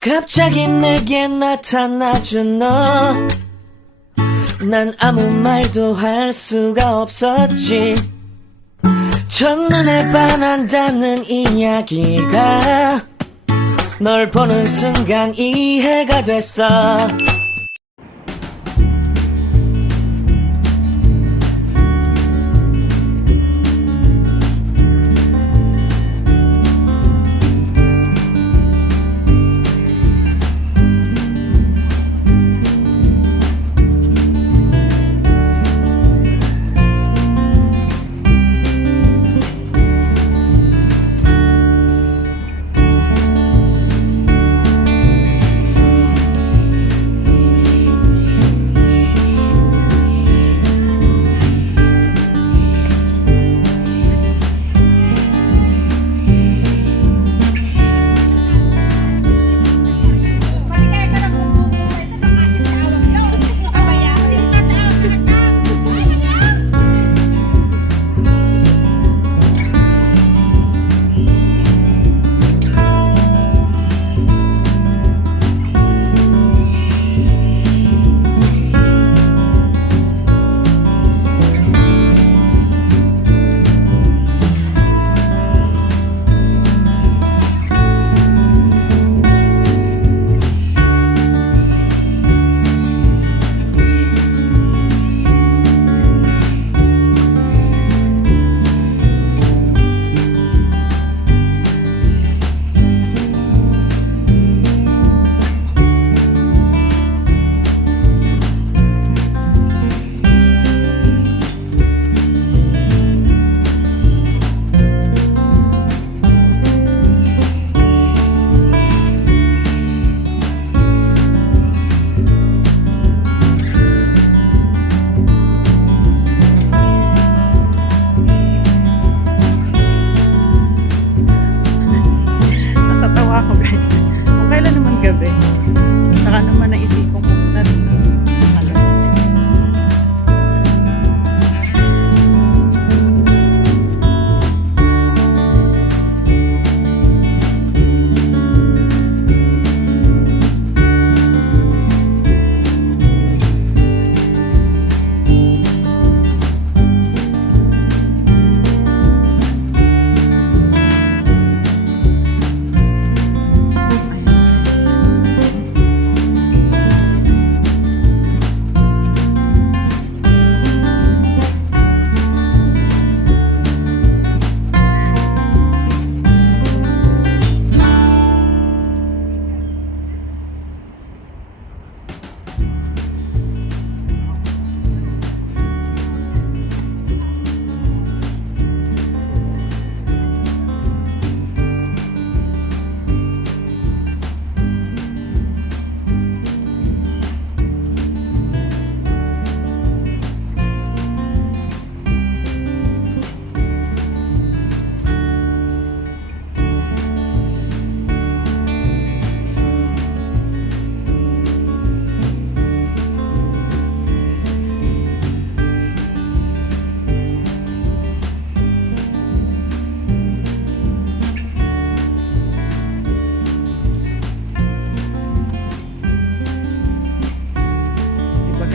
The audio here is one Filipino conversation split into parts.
갑자기 내게 나타나준 너, 난 아무 말도 할 수가 없었지. 첫눈에 반한다는 이야기가 널 보는 순간 이해가 됐어.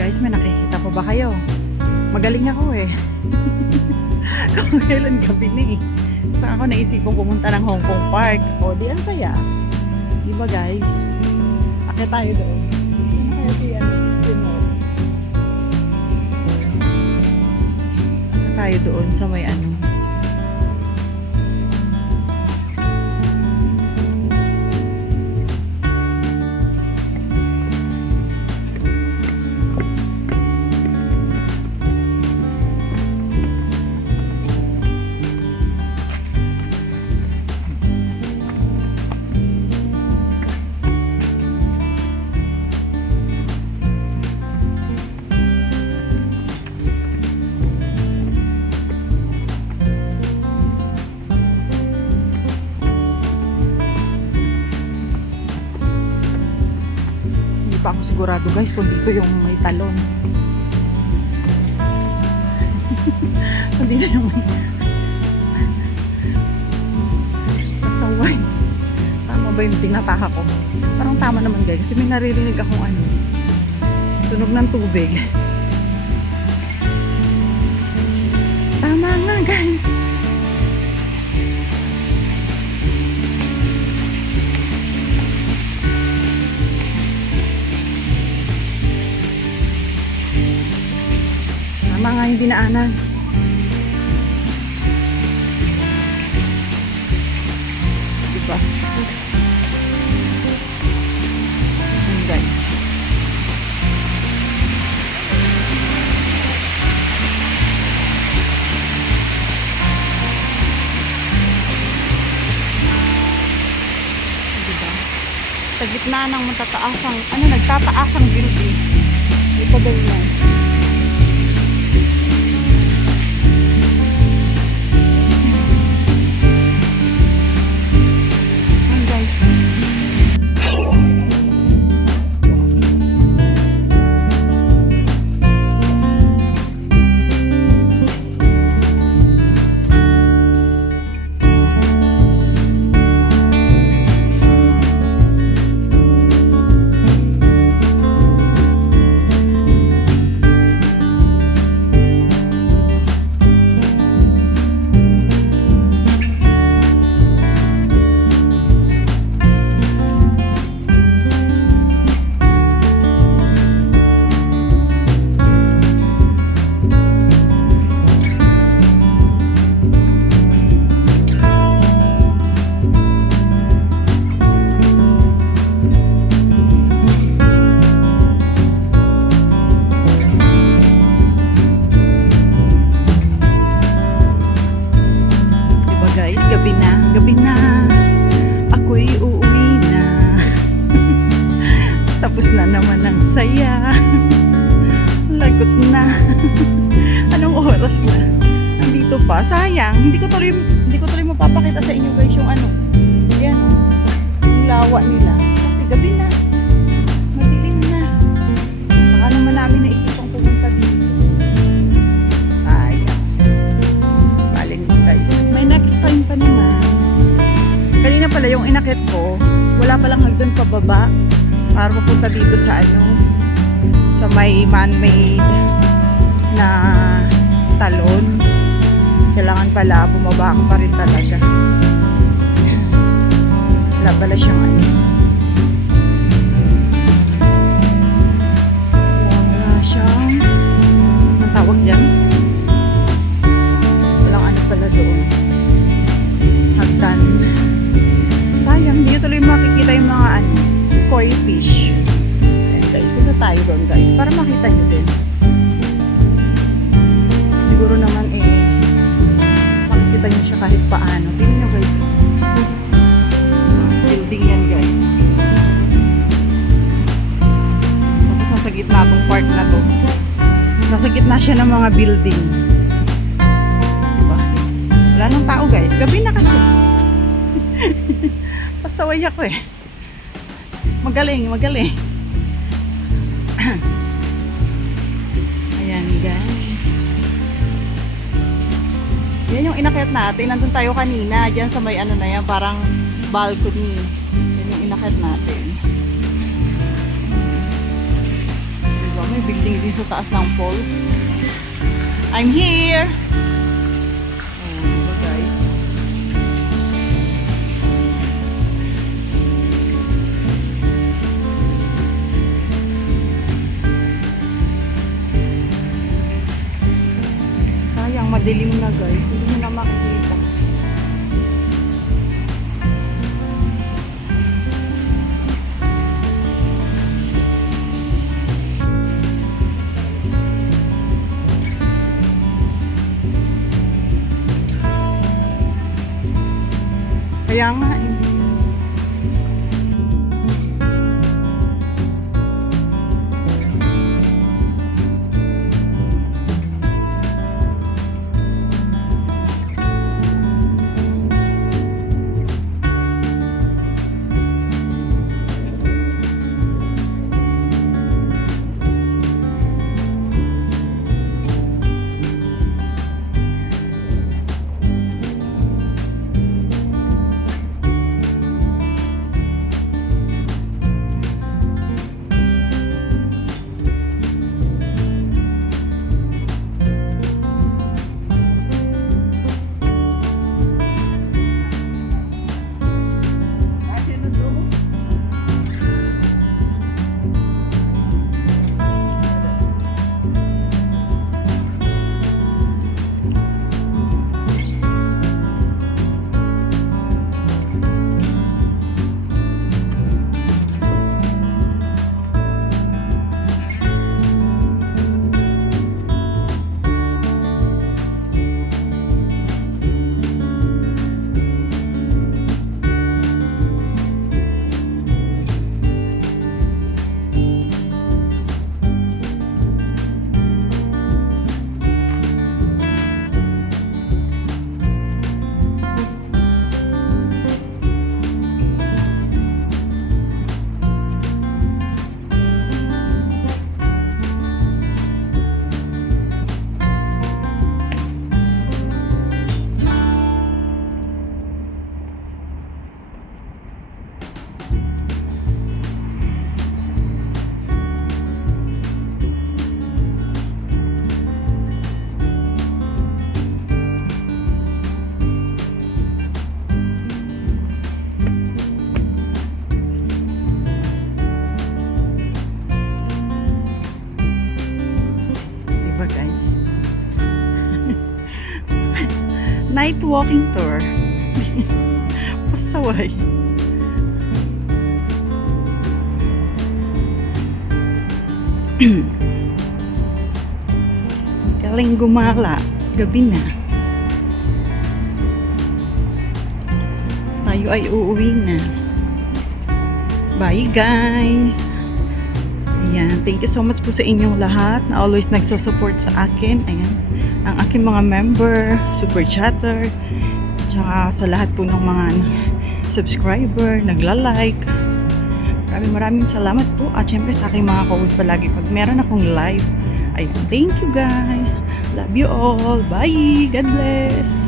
Guys, may nakikita pa ba kayo? Magaling ako eh. Kung kailan gabi na eh. Saan ako naisipong pumunta ng Hong Kong Park. O, di ang saya. Diba guys? Akit tayo doon. Ano kaya si Spinor? Akit tayo doon sa may ano. pa ako sigurado guys kung dito yung may talon. Dito yung may pasaway. Tama ba yung tinataha ko? Parang tama naman guys. Kasi may naririnig akong ano. Tunog ng tubig. Tama nga guys. Tama nga yung dinaanan. Diba? Ayan guys. Diba? Sa gitna ng matataasang, nagtataasang building. Ito daw yan. Gabi na, ako'y uuwi na. Tapos na naman ang saya. Lagot na. Anong oras na? Andito pa, sayang. Hindi ko tuloy mapapakita sa inyo guys yung ano. Yan oh. Yung lawa nila. Kasi gabi na. Madilim na. Saka naman namin naisipang pumunta dito. Sayang. Baling guys. May next time pa naman. Kanina pala yung inakit ko, wala palang hagdan pababa para mapunta dito sa sa may man-made na talon. Kailangan pala bumaba ka pa rin talaga. Wala pala siyang wala siyang ang tawag dyan? Walang pala doon. Hagdan. Sayang, hindi nyo tuloy makikita yung mga koi fish. Ayan guys, punta tayo doon guys para makita nyo din. Siguro naman makikita nyo siya kahit paano. Tingnan nyo guys. Building yan guys. Tapos nasa gitna itong part na to. Nasa gitna siya ng mga building. Diba? Wala nang tao guys. Gabi na kasi. Pasaway ako Magaling. Ayan guys. Yan yung inakyat natin. Nandun tayo kanina. Diyan sa may na yan. Parang balcony. Yan yung inakyat natin. Diba? May building din sa taas ng falls. I'm here! Madilim na guys, hindi mo na makikita. Kaya nga night walking tour. Pasaway. Galing gumala. Gabi na. Tayo ay uuwi na. Bye guys! Ayan, thank you so much po sa inyong lahat na always nagsusupport sa akin. Ayan, ang aking mga member, super chatter, tsaka sa lahat po ng mga subscriber, nagla-like. Maraming salamat po. At syempre sa aking mga co-host palagi pag meron akong live. Ayan, thank you guys. Love you all. Bye! God bless!